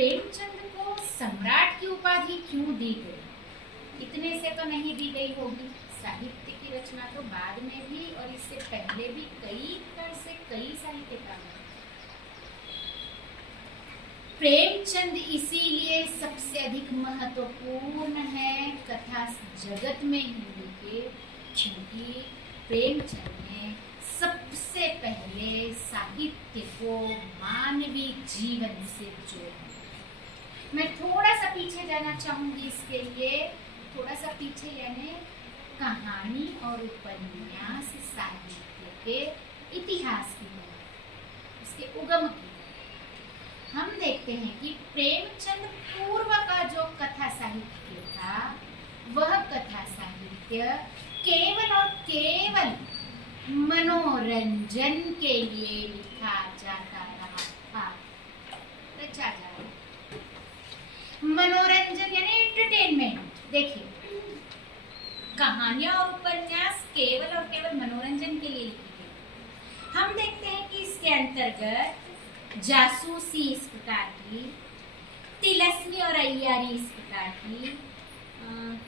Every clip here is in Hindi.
प्रेमचंद को सम्राट की उपाधि क्यों दी गई? इतने से तो नहीं दी गई होगी। साहित्य की रचना तो बाद में भी और इससे पहले भी कई साहित्यकार हैं। प्रेमचंद इसीलिए सबसे अधिक महत्वपूर्ण है कथा जगत में हिंदी के, क्योंकि प्रेमचंद ने सबसे पहले साहित्य को मानवीय जीवन से जोड़ा। मैं थोड़ा सा पीछे जाना चाहूंगी इसके लिए, थोड़ा सा पीछे यानी कहानी और उपन्यास साहित्य के इतिहास की, उसके उगम की। हम देखते हैं कि प्रेमचंद पूर्व का जो कथा साहित्य था, वह कथा साहित्य केवल और केवल मनोरंजन के लिए लिखा जाता रहा था, रचा जा रहा। मनोरंजन यानी एंटरटेनमेंट। देखिए, कहानियां और उपन्यास केवल और केवल मनोरंजन के लिए लिखी गई। हम देखते हैं कि इसके अंतर्गत जासूसी इस प्रकार की, तिलस्मी और अय्यारी इस प्रकार की।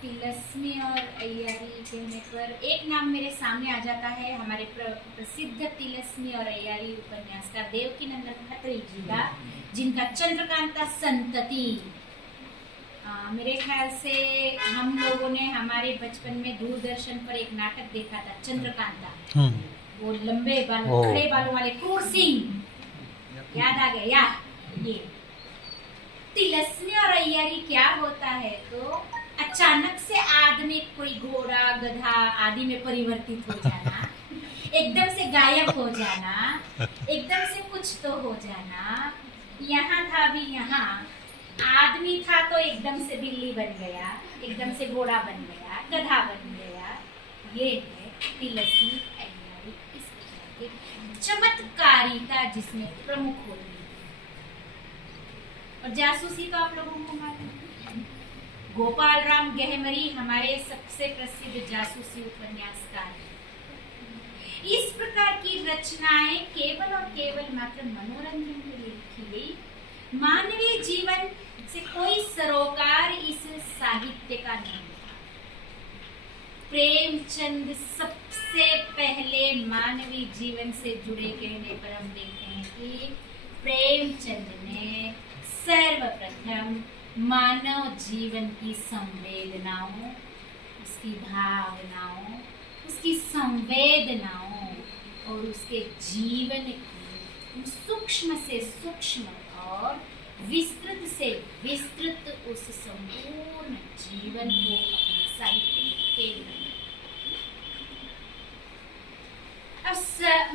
तिलस्मी और अय्यारी कहने पर एक नाम मेरे सामने आ जाता है, हमारे प्रसिद्ध तिलस्मी और अय्यारी उपन्यासकार देवकीनंदन खत्री जी का, जिनका चंद्रकांता संतति, मेरे ख्याल से हम लोगों ने हमारे बचपन में दूरदर्शन पर एक नाटक देखा था, चंद्रकांता। वो लंबे बालों, खड़े बालों वाले क्रूर सिंह, याद आ गया। ये तिलस्मी और अय्यारी क्या होता है, तो अचानक से आदमी कोई घोड़ा गधा आदि में परिवर्तित हो जाना, एकदम से गायब हो जाना, एकदम से कुछ तो हो जाना। यहाँ था भी, यहाँ आदमी था तो एकदम से बिल्ली बन गया, एकदम से घोड़ा बन गया, गधा बन गया। ये है तिलस्मी अय्यारी, इस प्रकार के चमत्कारिता जिसमें प्रमुख होती है। और जासूसी तो आप लोगों को मालूम है, गोपाल राम गहमरी हमारे सबसे प्रसिद्ध जासूसी उपन्यासकार हैं। इस प्रकार की रचनाएं केवल और केवल मात्र मनोरंजन के लिए लिखी गई। मानवीय जीवन से कोई सरोकार इस साहित्य का नहीं था। प्रेमचंद सबसे पहले मानवीय जीवन से जुड़े कहने पर हम देखते हैं कि प्रेमचंद ने सर्वप्रथम मानव जीवन की संवेदनाओं, उसकी भावनाओं, उसकी संवेदनाओं और उसके जीवन की सूक्ष्म से सूक्ष्म और विस्तृत से विस्तृत उस संपूर्ण जीवन को अपने साहित्य में केंद्र। अब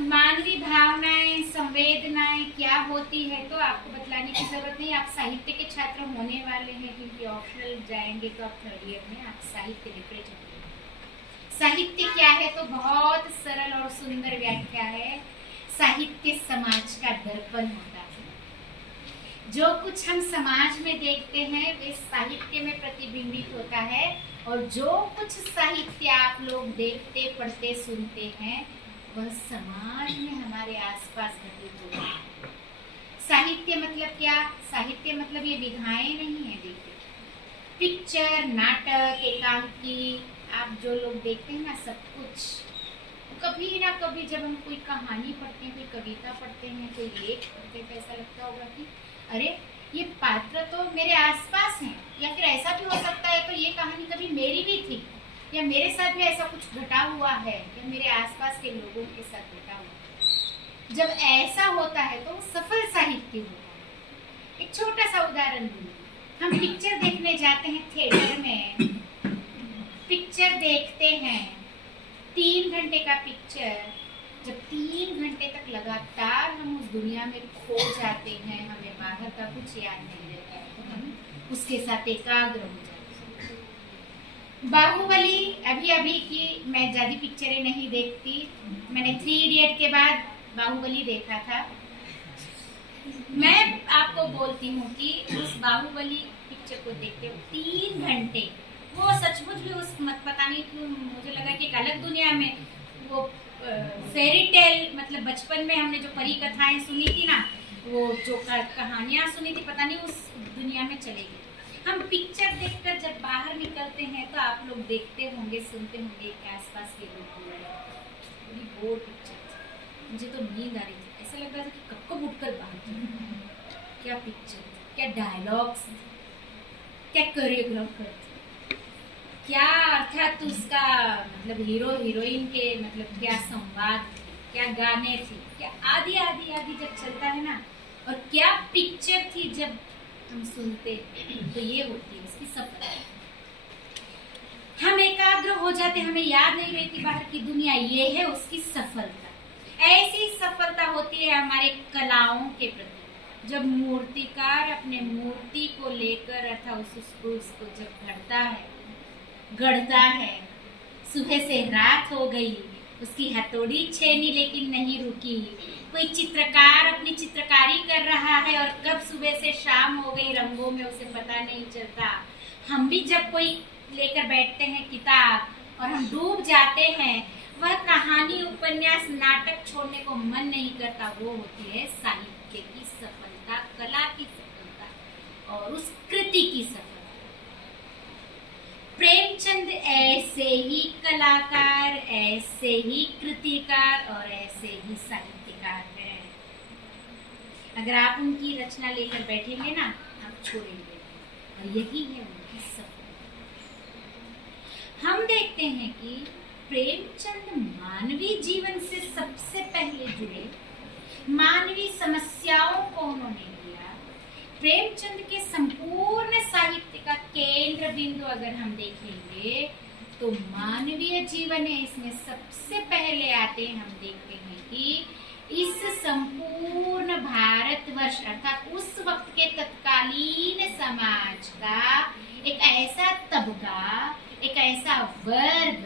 मानवीय भावनाएं, संवेदनाएं क्या होती है तो आपको बतलाने की जरूरत नहीं। आप साहित्य के छात्र होने वाले हैं, क्योंकि ऑप्शनल जाएंगे तो आप थर्ड ईयर में आप साहित्य लिटरेचर। साहित्य क्या है तो बहुत सरल और सुंदर व्याख्या है। साहित्य समाज का दर्पण होता है। जो कुछ हम समाज में देखते हैं वे साहित्य में प्रतिबिंबित होता है, और जो कुछ साहित्य आप लोग देखते, पढ़ते, सुनते हैं वह समाज में हमारे आसपास घटित होता है। साहित्य मतलब क्या? साहित्य मतलब ये विधाएं नहीं है। देखिए, पिक्चर, नाटक, एकांकी, आप जो लोग देखते हैं ना, सब कुछ कभी ना कभी जब हम कोई कहानी पढ़ते हैं, कोई कविता पढ़ते हैं, कोई लेख पढ़ते हैं, तो ऐसा लगता होगा कि अरे ये पात्र तो मेरे आसपास हैं, या फिर ऐसा भी हो सकता है तो ये कहानी कभी मेरी भी थी, या मेरे साथ भी ऐसा कुछ घटा हुआ है, या मेरे आसपास के लोगों के साथ घटा हुआ है। जब ऐसा होता है तो सफल साहित्य होता है। एक छोटा सा उदाहरण दूंगी। हम पिक्चर देखने जाते हैं थिएटर में, पिक्चर देखते हैं, 3 घंटे का पिक्चर, जब 3 घंटे तक लगातार हम उस दुनिया में खो जाते हैं, हमें बाहर का कुछ याद नहीं रहता है, तो हम उसके साथ एकाग्र हो जाते हैं। बाहुबली अभी की, मैं ज्यादा पिक्चरें नहीं देखती, मैंने 3 इडियट के बाद बाहुबली देखा था। मैं आपको बोलती हूँ कि उस बाहुबली पिक्चर को देखते हुए 3 घंटे, वो सचमुच भी उस पता नहीं क्यों मुझे लगा कि एक अलग दुनिया में, वो फेरी टेल मतलब बचपन में हमने जो परी कथाएं सुनी थी ना, वो जो कहानियां सुनी थी, पता नहीं उस दुनिया में चले गए। हम पिक्चर देखकर जब बाहर निकलते हैं तो आप लोग देखते होंगे, सुनते होंगे कि आसपास के लोग बोल रहे हैं, बड़ी बोर पिक्चर थी, मुझे तो नींद आ रही थी, ऐसा लग रहा था कि कब कब उठकर बाहर जाऊं। क्या पिक्चर, क्या डायलॉग्स, क्या कोरियोग्राफर, क्या अर्थात उसका मतलब हीरो हीरोइन के मतलब क्या संवाद, क्या गाने थे, क्या आदि आदि आदि जब चलता है ना, और क्या पिक्चर थी जब हम सुनते, तो ये होती है उसकी सफलता। हम एकाग्र हो जाते, हमें याद नहीं रहती बाहर की दुनिया, ये है उसकी सफलता। ऐसी सफलता होती है हमारे कलाओं के प्रति। जब मूर्तिकार अपने मूर्ति को लेकर अर्थात उसको जब गढ़ता है, सुबह से रात हो गई, उसकी हथौड़ी छेनी लेकिन नहीं रुकी। कोई चित्रकार अपनी चित्रकारी कर रहा है और कब सुबह से शाम हो गई रंगों में उसे पता नहीं चलता। हम भी जब कोई लेकर बैठते हैं किताब और हम डूब जाते हैं, वह कहानी, उपन्यास, नाटक छोड़ने को मन नहीं करता। वो होती है साहित्य की सफलता, कला की सफलता और उस कृति की सफलता। प्रेमचंद ऐसे ही कलाकार, ऐसे ही कृतिकार और ऐसे ही साहित्यकार हैं। अगर आप उनकी रचना लेकर बैठेंगे ना, आप छोड़ेंगे, और यही है उनकी सफलता। हम देखते हैं कि प्रेमचंद मानवीय जीवन से सबसे पहले जुड़े, मानवीय समस्याओं को उन्होंने लिया। प्रेमचंद के संपूर्ण साहित्य का केंद्र बिंदु अगर हम देखेंगे तो मानवीय जीवन है। इसमें सबसे पहले आते हम देखते हैं कि इस संपूर्ण भारतवर्ष अर्थात उस वक्त के तत्कालीन समाज का एक ऐसा तबका, एक ऐसा वर्ग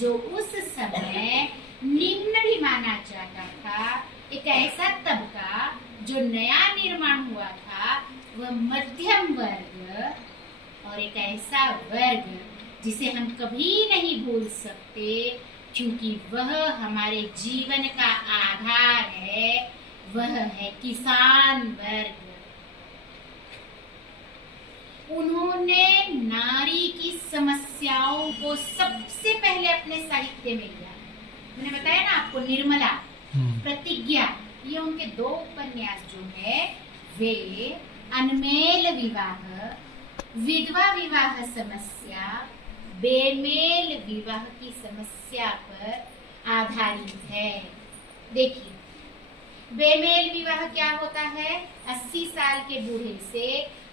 जो उस समय निम्न भी माना जाता था, एक ऐसा तबका जो नया निर्माण हुआ था, वह मध्यम वर्ग, और एक ऐसा वर्ग जिसे हम कभी नहीं भूल सकते क्योंकि वह हमारे जीवन का आधार है, वह है किसान वर्ग। उन्होंने नारी की समस्याओं को सबसे पहले अपने साहित्य में लिया। मैंने बताया ना आपको, निर्मला, प्रतिज्ञा, ये उनके दो उपन्यास जो है वे अनमेल विवाह, विधवा विवाह समस्या, बेमेल विवाह की समस्या पर आधारित है। देखिए, बेमेल विवाह क्या होता है? 80 साल के बूढ़े से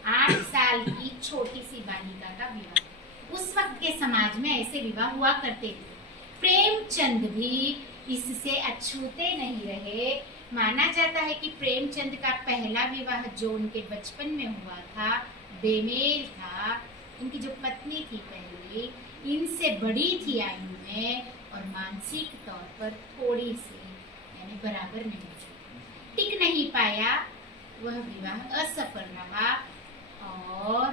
8 साल की छोटी सी बालिका का विवाह। उस वक्त के समाज में ऐसे विवाह हुआ करते थे। प्रेमचंद भी इससे अछूते नहीं रहे। माना जाता है कि प्रेमचंद का पहला विवाह जो उनके बचपन में हुआ था बेमेल था। इनकी जो पत्नी थी पहले, इनसे बड़ी थी आयु में और मानसिक तौर पर थोड़ी सी यानी बराबर नहीं थी। टिक नहीं पाया, वह विवाह असफल रहा। और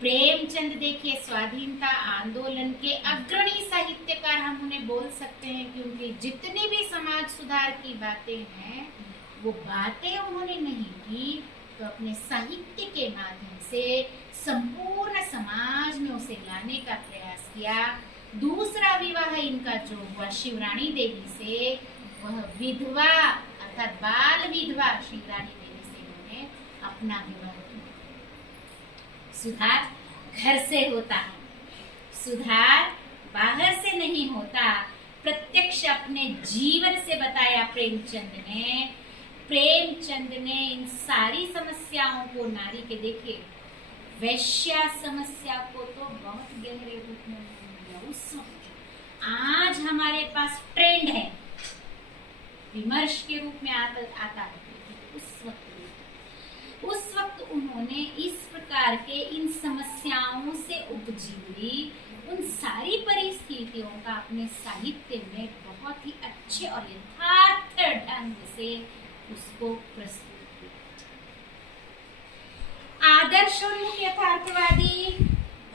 प्रेमचंद देखिए, स्वाधीनता आंदोलन के अग्रणी साहित्यकार हम उन्हें बोल सकते हैं क्योंकि जितनी भी समाज सुधार की बातें हैं वो बातें उन्होंने नहीं की तो अपने साहित्य के माध्यम से संपूर्ण समाज में उसे लाने का प्रयास किया। दूसरा विवाह इनका जो हुआ शिवरानी देवी से, वह विधवा अर्थात बाल विधवा शिवरानी देवी से उन्होंने अपना विवाह किया। सुधार घर से होता है, सुधार बाहर से नहीं होता। प्रत्यक्ष अपने जीवन से बताया प्रेमचंद ने। प्रेमचंद ने इन सारी समस्याओं को नारी के, देखिए वैश्या समस्या को तो बहुत गहरे रूप में लिया उस वक्त। आज हमारे पास ट्रेंड है, विमर्श के रूप में आता है। उस वक्त उन्होंने इस प्रकार के इन समस्याओं से उपजी हुई उन सारी परिस्थितियों का अपने साहित्य में बहुत ही अच्छे और यथार्थ ढंग से उसको प्रस्तुत किया। आदर्शोन्मुख यथार्थवादी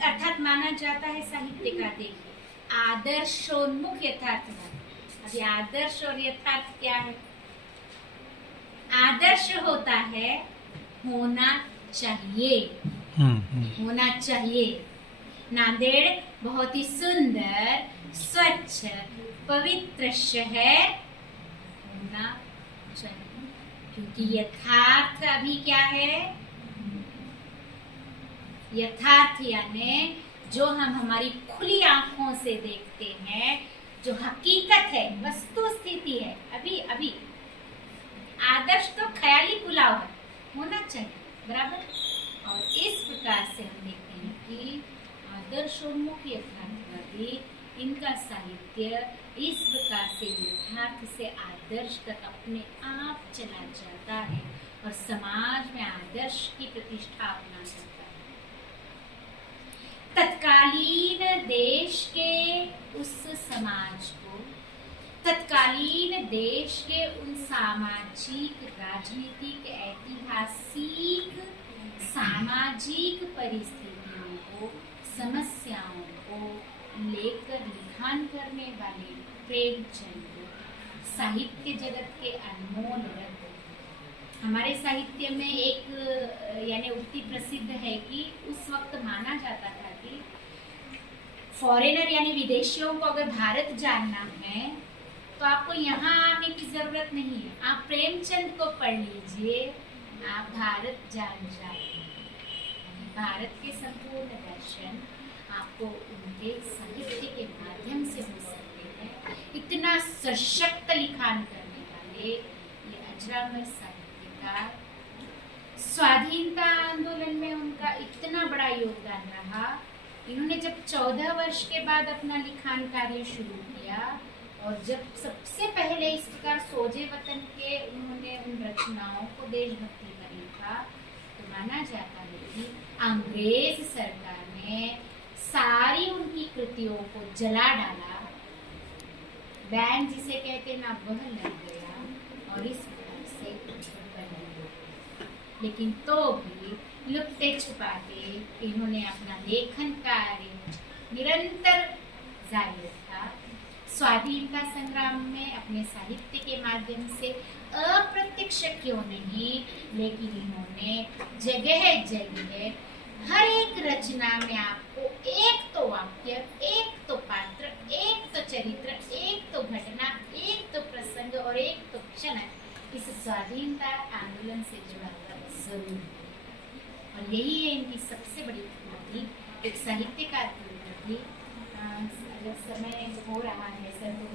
अर्थात माना जाता है साहित्य का। देखिए, आदर्शोन्मुख यथार्थवादी। अभी आदर्श और यथार्थ क्या है? आदर्श होता है होना चाहिए, होना चाहिए। नांदेड़ बहुत ही सुंदर, स्वच्छ, पवित्र शहर होना चाहिए, क्योंकि यथार्थ अभी क्या है? यथार्थ यानी जो हम हमारी खुली आंखों से देखते हैं, जो हकीकत है, वस्तु स्थिति है, अभी अभी। आदर्श तो ख्याली पुलाव है, होना चाहिए, बराबर। और इस प्रकार से हम देखते हैं कि आदर्शोन्मुख यथार्थवादी, इनका साहित्य इस प्रकार से यथार्थ से आदर्श तक अपने आप चला जाता है और समाज में आदर्श की प्रतिष्ठापना करता है। तत्कालीन देश के उस समाज को, तत्कालीन देश के उन सामाजिक, राजनीतिक, ऐतिहासिक, सामाजिक परिस्थितियों को, समस्याओं को लेकर लिखान करने वाले प्रेमचंद साहित्य जगत के अनमोल रत्न। हमारे साहित्य में एक यानी उक्ति प्रसिद्ध है कि उस वक्त माना जाता था कि फॉरेनर यानी विदेशियों को अगर भारत जानना है तो आपको यहाँ आने की जरूरत नहीं है, आप प्रेमचंद को पढ़ लीजिए, आप भारत जान जाएंगे। भारत के संपूर्ण दर्शन आपको उनके साहित्य के माध्यम से हो सकते हैं। इतना सशक्त लिखान करने वाले ये अजरामर साहित्यकार, स्वाधीनता आंदोलन में उनका इतना बड़ा योगदान रहा। इन्होंने जब 14 वर्ष के बाद अपना लिखान कार्य शुरू किया और जब सबसे पहले इस प्रकार सोजे वतन के उन्होंने उन रचनाओं को देशभक्ति पर लिखा, तो माना जाता है कि अंग्रेज सरकार ने सारी उनकी कृतियों को जला डाला, बैन जिसे कहते ना वह लग गया और इस प्रकार से लेकिन तो भी लुकते छुपाते इन्होंने अपना लेखन कार्य निरंतर जारी रखा। स्वाधीनता संग्राम में अपने साहित्य के माध्यम से अप्रत्यक्ष क्यों नहीं, लेकिन इन्होंने जगह जगह हर एक रचना में आपको एक तो वाक्य, एक तो पात्र, एक तो चरित्र, एक तो घटना, एक तो प्रसंग और एक तो क्षण इस स्वाधीनता आंदोलन से जुड़ा हुआ जरूर है। और यही है इनकी सबसे बड़ी उपलब्धि, एक साहित्यकार की उपलब्धि। अगर समय हो रहा है सर तो